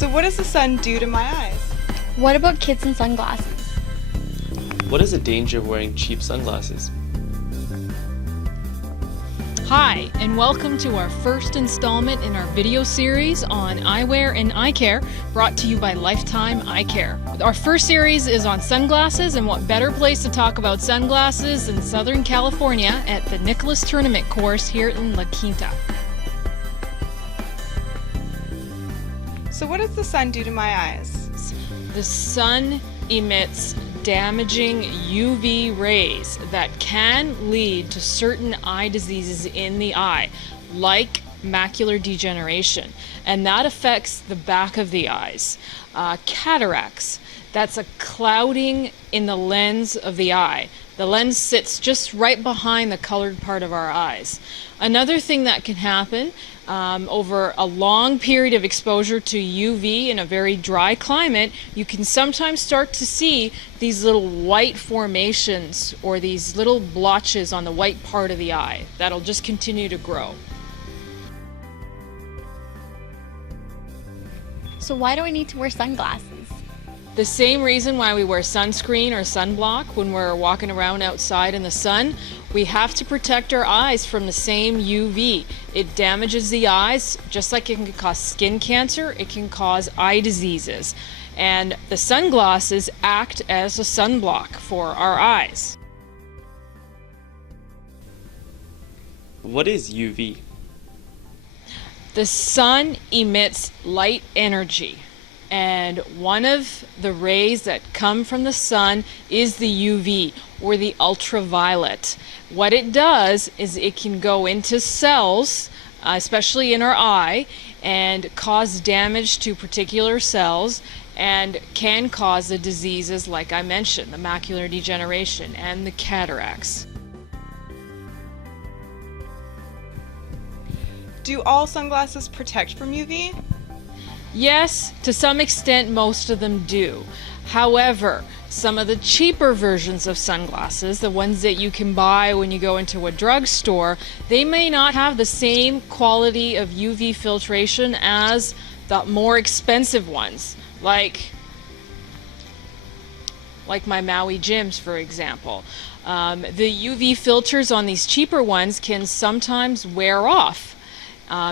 So what does the sun do to my eyes? What about kids and sunglasses? What is the danger of wearing cheap sunglasses? Hi, and welcome to our first installment in our video series on eyewear and eye care, brought to you by Lifetime Eyecare. Our first series is on sunglasses, and what better place to talk about sunglasses in Southern California at the Nicholas Tournament course here in La Quinta. So what does the sun do to my eyes? The sun emits damaging UV rays that can lead to certain eye diseases in the eye, like macular degeneration, and that affects the back of the eyes. Cataracts, that's a clouding in the lens of the eye. The lens sits just right behind the colored part of our eyes. Another thing that can happen over a long period of exposure to UV in a very dry climate, you can sometimes start to see these little white formations or these little blotches on the white part of the eye that'll just continue to grow. So why do I need to wear sunglasses? The same reason why we wear sunscreen or sunblock when we're walking around outside in the sun. We have to protect our eyes from the same UV. It damages the eyes, just like it can cause skin cancer, it can cause eye diseases. And the sunglasses act as a sunblock for our eyes. What is UV? The sun emits light energy, and one of the rays that come from the sun is the UV, or the ultraviolet. What it does is it can go into cells, especially in our eye, and cause damage to particular cells, and can cause the diseases like I mentioned, the macular degeneration and the cataracts. Do all sunglasses protect from UV? Yes, to some extent most of them do. However, some of the cheaper versions of sunglasses, the ones that you can buy when you go into a drugstore, they may not have the same quality of UV filtration as the more expensive ones, like my Maui Jims, for example. The UV filters on these cheaper ones can sometimes wear off.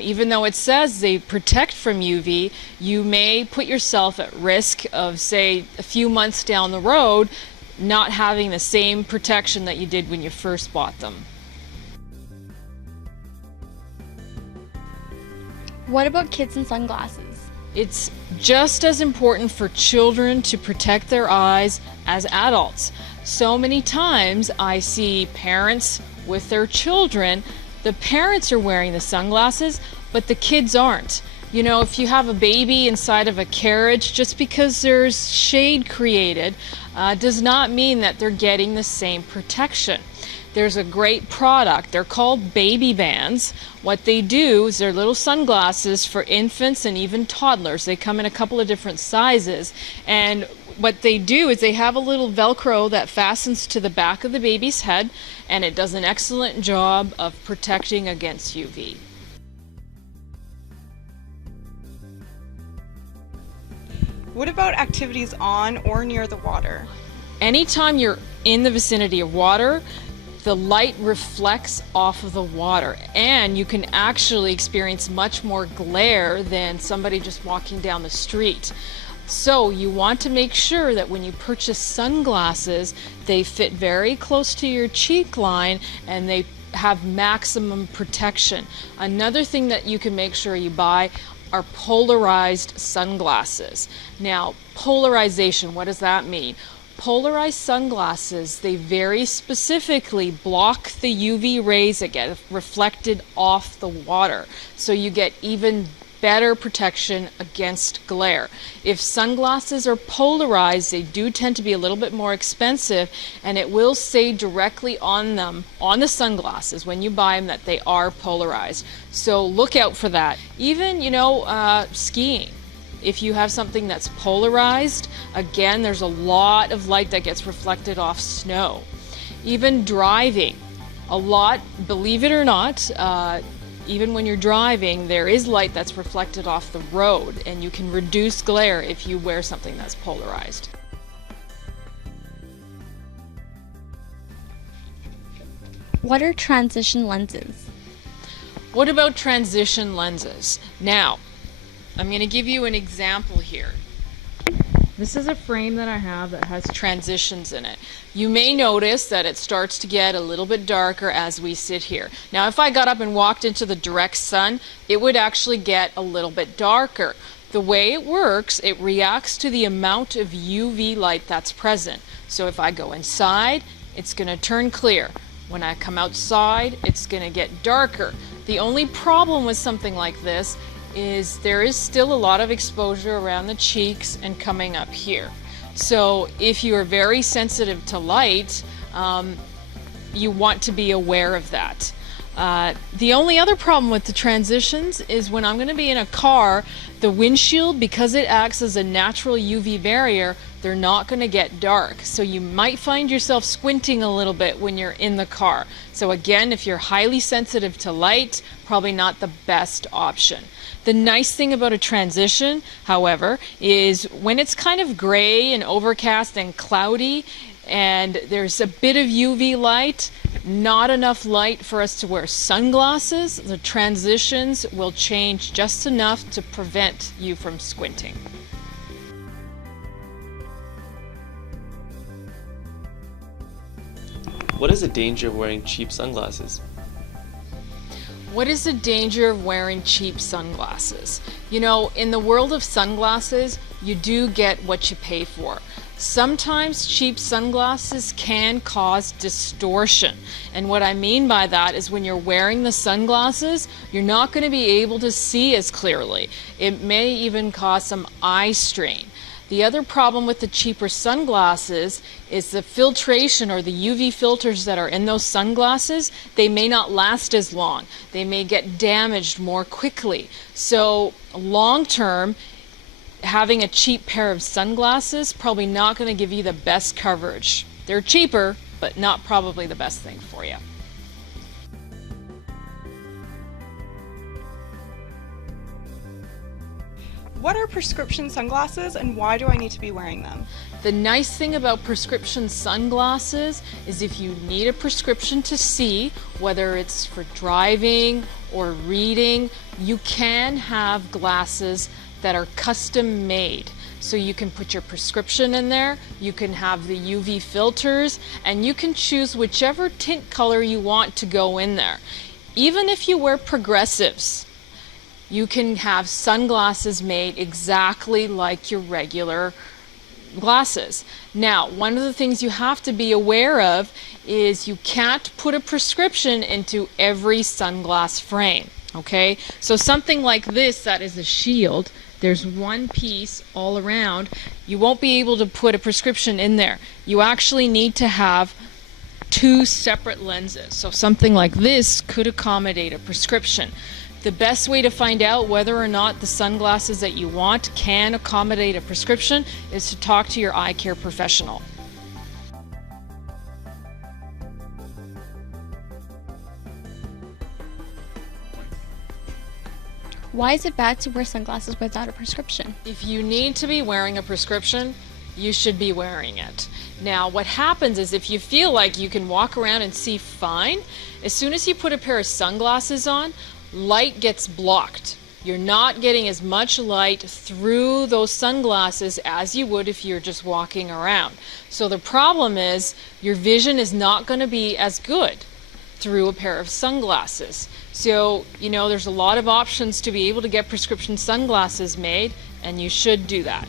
Even though it says they protect from UV, you may put yourself at risk of, say, a few months down the road not having the same protection that you did when you first bought them. What about kids and sunglasses? It's just as important for children to protect their eyes as adults. So many times I see parents with their children. The parents are wearing the sunglasses, but the kids aren't. You know, if you have a baby inside of a carriage, just because there's shade created does not mean that they're getting the same protection. There's a great product. They're called baby bands. What they do is they're little sunglasses for infants and even toddlers. They come in a couple of different sizes, and what they do is they have a little Velcro that fastens to the back of the baby's head, and it does an excellent job of protecting against UV. What about activities on or near the water? Anytime you're in the vicinity of water, the light reflects off of the water, and you can actually experience much more glare than somebody just walking down the street. So you want to make sure that when you purchase sunglasses, they fit very close to your cheek line and they have maximum protection. Another thing that you can make sure you buy are polarized sunglasses. Now, polarization, what does that mean? Polarized sunglasses, they very specifically block the UV rays that get reflected off the water, so you get even better protection against glare. If sunglasses are polarized, they do tend to be a little bit more expensive, and it will say directly on them, on the sunglasses, when you buy them, that they are polarized. So look out for that. Even, skiing. If you have something that's polarized, again, there's a lot of light that gets reflected off snow. Even driving, a lot, believe it or not, even when you're driving, there is light that's reflected off the road, and you can reduce glare if you wear something that's polarized. What are transition lenses? What about transition lenses? Now, I'm going to give you an example here. This is a frame that I have that has transitions in it. You may notice that it starts to get a little bit darker as we sit here. Now, if I got up and walked into the direct sun, it would actually get a little bit darker. The way it works, it reacts to the amount of UV light that's present. So if I go inside, it's going to turn clear. When I come outside, it's going to get darker. The only problem with something like this is there is still a lot of exposure around the cheeks and coming up here. So if you are very sensitive to light, you want to be aware of that. The only other problem with the transitions is when I'm going to be in a car, the windshield, because it acts as a natural UV barrier, they're not going to get dark. So you might find yourself squinting a little bit when you're in the car. So again, if you're highly sensitive to light, probably not the best option. The nice thing about a transition, however, is when it's kind of gray and overcast and cloudy and there's a bit of UV light, not enough light for us to wear sunglasses, the transitions will change just enough to prevent you from squinting. What is the danger of wearing cheap sunglasses? What is the danger of wearing cheap sunglasses? You know, in the world of sunglasses, you do get what you pay for. Sometimes cheap sunglasses can cause distortion. And what I mean by that is when you're wearing the sunglasses, you're not going to be able to see as clearly. It may even cause some eye strain. The other problem with the cheaper sunglasses is the filtration or the UV filters that are in those sunglasses, they may not last as long. They may get damaged more quickly. So long term, having a cheap pair of sunglasses probably not going to give you the best coverage. They're cheaper, but not probably the best thing for you. What are prescription sunglasses and why do I need to be wearing them? The nice thing about prescription sunglasses is if you need a prescription to see, whether it's for driving or reading, you can have glasses that are custom made. So you can put your prescription in there, you can have the UV filters, and you can choose whichever tint color you want to go in there. Even if you wear progressives, you can have sunglasses made exactly like your regular glasses. Now, one of the things you have to be aware of is you can't put a prescription into every sunglass frame, okay? So something like this that is a shield, there's one piece all around, you won't be able to put a prescription in there. You actually need to have two separate lenses. So something like this could accommodate a prescription. The best way to find out whether or not the sunglasses that you want can accommodate a prescription is to talk to your eye care professional. Why is it bad to wear sunglasses without a prescription? If you need to be wearing a prescription, you should be wearing it. Now, what happens is if you feel like you can walk around and see fine, as soon as you put a pair of sunglasses on, light gets blocked. You're not getting as much light through those sunglasses as you would if you're just walking around. So the problem is your vision is not going to be as good through a pair of sunglasses. So, you know, there's a lot of options to be able to get prescription sunglasses made, and you should do that.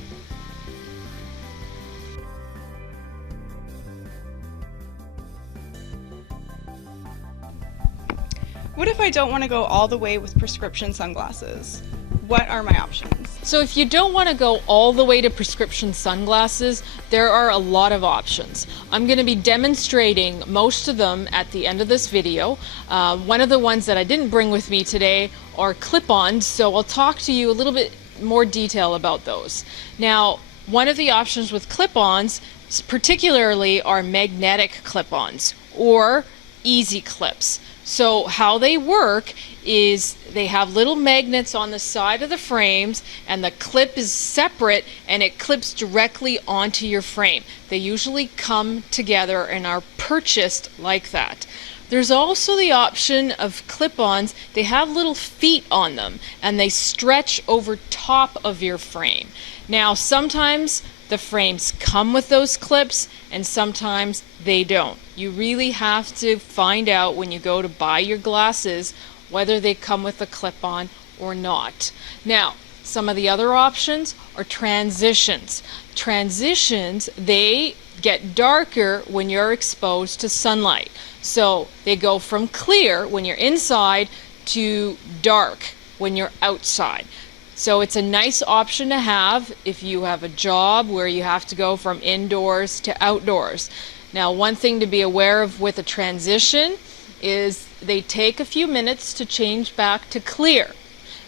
What if I don't want to go all the way with prescription sunglasses? What are my options? So if you don't want to go all the way to prescription sunglasses, there are a lot of options. I'm going to be demonstrating most of them at the end of this video. One of the ones that I didn't bring with me today are clip-ons, so I'll talk to you a little bit more detail about those. Now, one of the options with clip-ons particularly are magnetic clip-ons or easy clips. So how they work is they have little magnets on the side of the frames, and the clip is separate and it clips directly onto your frame. They usually come together and are purchased like that. There's also the option of clip-ons. They have little feet on them and they stretch over top of your frame. Now sometimes the frames come with those clips and sometimes they don't. You really have to find out when you go to buy your glasses whether they come with a clip-on or not. Now, some of the other options are transitions. Transitions, they get darker when you're exposed to sunlight. So they go from clear when you're inside to dark when you're outside. So it's a nice option to have if you have a job where you have to go from indoors to outdoors. Now, one thing to be aware of with a transition is they take a few minutes to change back to clear.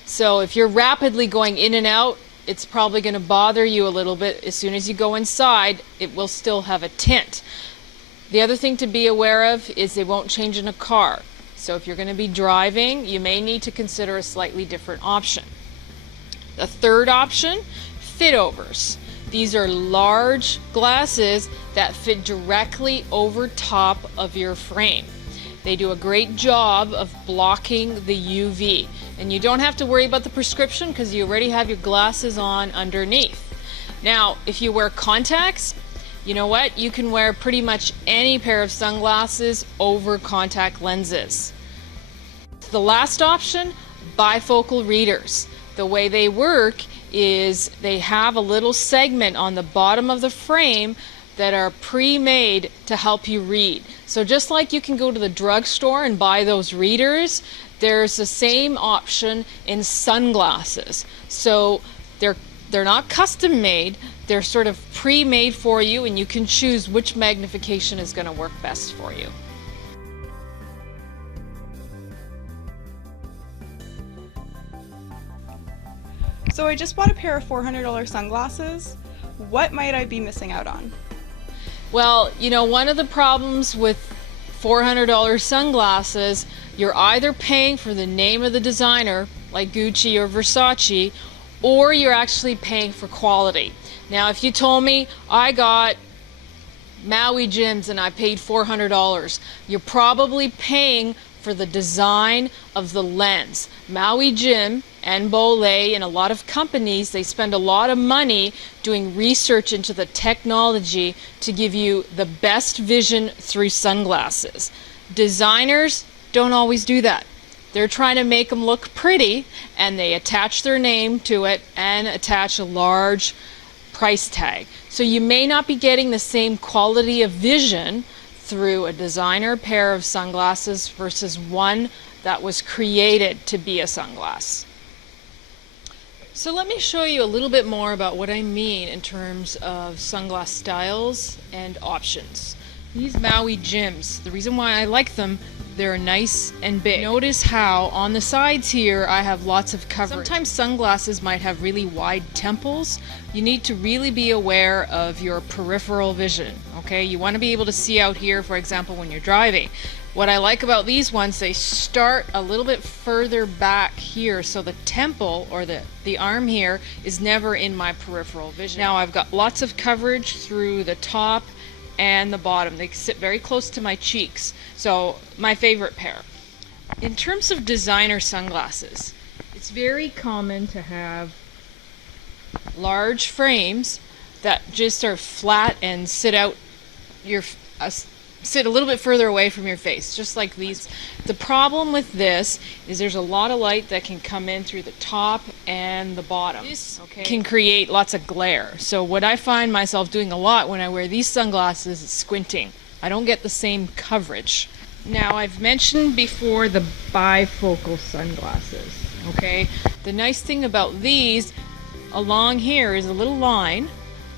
So if you're rapidly going in and out, it's probably going to bother you a little bit. As soon as you go inside, it will still have a tint. The other thing to be aware of is they won't change in a car. So if you're going to be driving, you may need to consider a slightly different option. The third option, fit-overs. These are large glasses that fit directly over top of your frame. They do a great job of blocking the UV. And you don't have to worry about the prescription because you already have your glasses on underneath. Now, if you wear contacts, you know what? You can wear pretty much any pair of sunglasses over contact lenses. The last option, bifocal readers. The way they work is they have a little segment on the bottom of the frame that are pre-made to help you read. So just like you can go to the drugstore and buy those readers, there's the same option in sunglasses. So they're not custom made, they're sort of pre-made for you, and you can choose which magnification is going to work best for you. So I just bought a pair of $400 sunglasses. What might I be missing out on? Well, you know, one of the problems with $400 sunglasses, you're either paying for the name of the designer, like Gucci or Versace, or you're actually paying for quality. Now, if you told me I got Maui Jims and I paid $400, you're probably paying for the design of the lens. Maui Jim and Bolé and a lot of companies, they spend a lot of money doing research into the technology to give you the best vision through sunglasses. Designers don't always do that. They're trying to make them look pretty, and they attach their name to it and attach a large price tag. So you may not be getting the same quality of vision through a designer pair of sunglasses versus one that was created to be a sunglass. So let me show you a little bit more about what I mean in terms of sunglass styles and options. These Maui Jims, the reason why I like them, they're nice and big. Notice how on the sides here I have lots of coverage. Sometimes sunglasses might have really wide temples. You need to really be aware of your peripheral vision, okay? You want to be able to see out here, for example, when you're driving. What I like about these ones, they start a little bit further back here, so the temple or the arm here is never in my peripheral vision. Now I've got lots of coverage through the top and the bottom. They sit very close to my cheeks, so my favorite pair. In terms of designer sunglasses, it's very common to have large frames that just are flat and sit out sit a little bit further away from your face, just like these. The problem with this is there's a lot of light that can come in through the top and the bottom. This can create lots of glare. So what I find myself doing a lot when I wear these sunglasses is squinting. I don't get the same coverage. Now, I've mentioned before the bifocal sunglasses, okay? The nice thing about these, along here is a little line,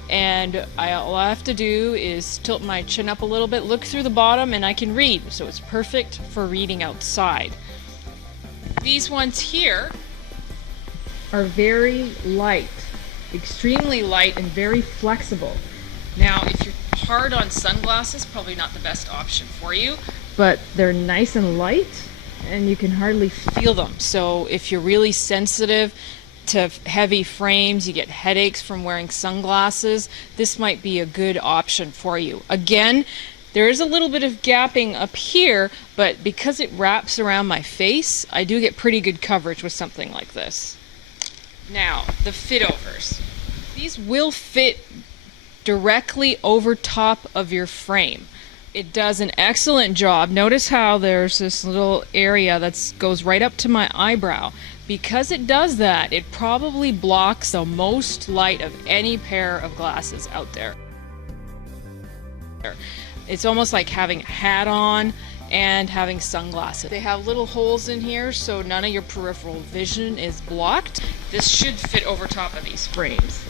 and all I have to do is tilt my chin up a little bit, look through the bottom, and I can read. So it's perfect for reading outside. These ones here are very light, extremely light and very flexible. Now, if you're hard on sunglasses, probably not the best option for you, but they're nice and light and you can hardly feel them. So if you're really sensitive to heavy frames, you get headaches from wearing sunglasses, this might be a good option for you. Again, there is a little bit of gapping up here, but because it wraps around my face, I do get pretty good coverage with something like this. Now, the fit overs. These will fit directly over top of your frame. It does an excellent job. Notice how there's this little area that goes right up to my eyebrow. Because it does that, it probably blocks the most light of any pair of glasses out there. It's almost like having a hat on and having sunglasses. They have little holes in here so none of your peripheral vision is blocked. This should fit over top of these frames.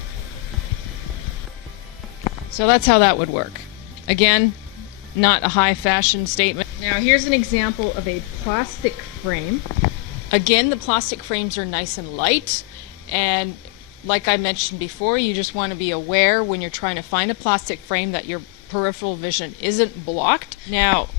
So that's how that would work. Again, not a high fashion statement. Now here's an example of a plastic frame. Again, the plastic frames are nice and light, and like I mentioned before, you just want to be aware when you're trying to find a plastic frame that your peripheral vision isn't blocked. Now,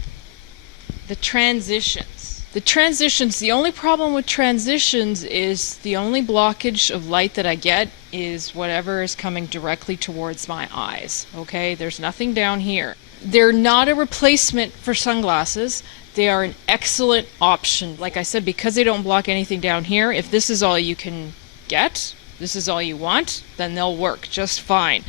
the transitions. The only problem with transitions is the only blockage of light that I get is whatever is coming directly towards my eyes. Okay, there's nothing down here. They're not a replacement for sunglasses. They are an excellent option. Like I said, because they don't block anything down here, if this is all you can get, this is all you want, then they'll work just fine.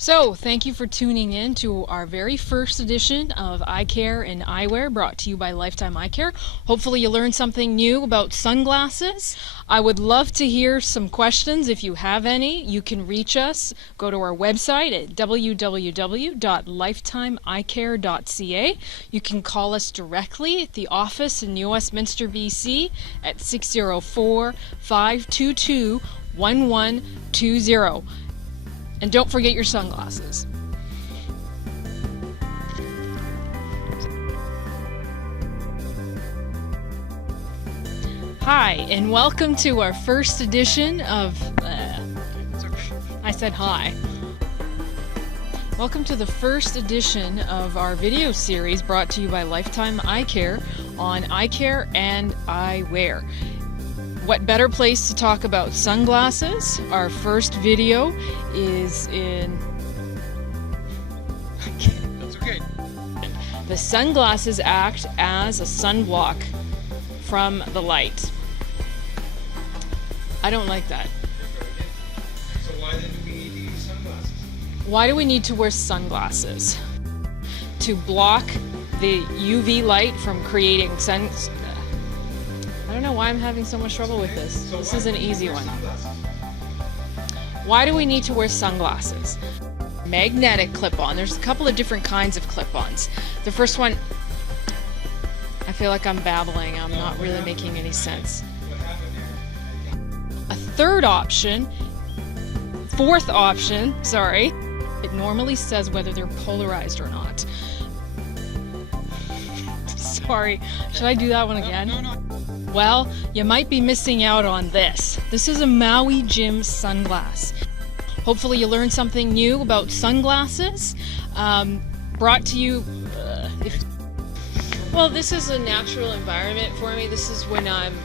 So, thank you for tuning in to our very first edition of Eye Care and Eyewear, brought to you by Lifetime Eyecare. Hopefully you learned something new about sunglasses. I would love to hear some questions. If you have any, you can reach us. Go to our website at www.lifetimeeyecare.ca. You can call us directly at the office in New Westminster, BC at 604-522-1120. And don't forget your sunglasses. Hi, and welcome to our first edition of... I said hi. Welcome to the first edition of our video series brought to you by Lifetime Eyecare on eye care and eyewear. What better place to talk about sunglasses? Our first video is in... That's okay. The sunglasses act as a sunblock from the light. I don't like that. So why then do we need to use sunglasses? Why do we need to wear sunglasses? To block the UV light from creating sun... I don't know why I'm having so much trouble with this. This is an easy one. Why do we need to wear sunglasses? Magnetic clip-on. There's a couple of different kinds of clip-ons. The first one, I feel like I'm babbling. I'm not really making any sense. A fourth option, sorry, it normally says whether they're polarized or not. Sorry, should I do that one again? No. Well, you might be missing out on this. This is a Maui Jim sunglass. Hopefully you learned something new about sunglasses. Brought to you... Well, this is a natural environment for me. This is when I'm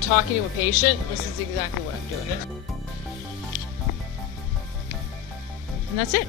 talking to a patient. This is exactly what I'm doing. And that's it.